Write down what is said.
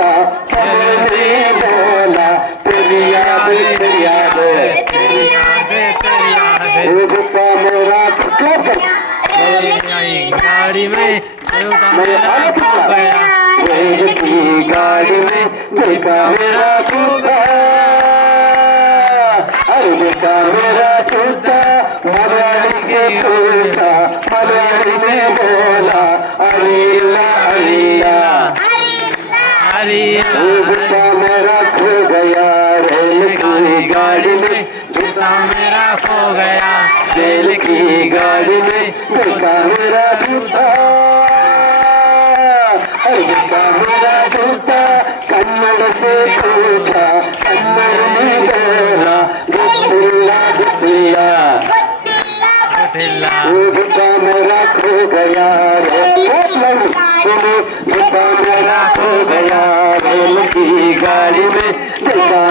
पूछा हमने बोला तेरी याद तेरी याद तेरी याद तेरी याद रुका मेरा गाड़ी में मेरा खो गया रेल की गाड़ी में देखा मेरा टूटा अरे देखा मेरा टूटा मलयाली के पूछा मलयाली से बोला अरिया अरिया जूता मेरा खो गया रेल की गाड़ी में जूता मेरा खो गया रेल की गाड़ी में देखा मेरा जूता देखा मेरा जूता कन्नड़ से पूछा कन्नड़ में बोला गुट्टिया गुट्टिया जूता मेरा खो गया जूता मेरा खो गया रेल की गाड़ी में देखा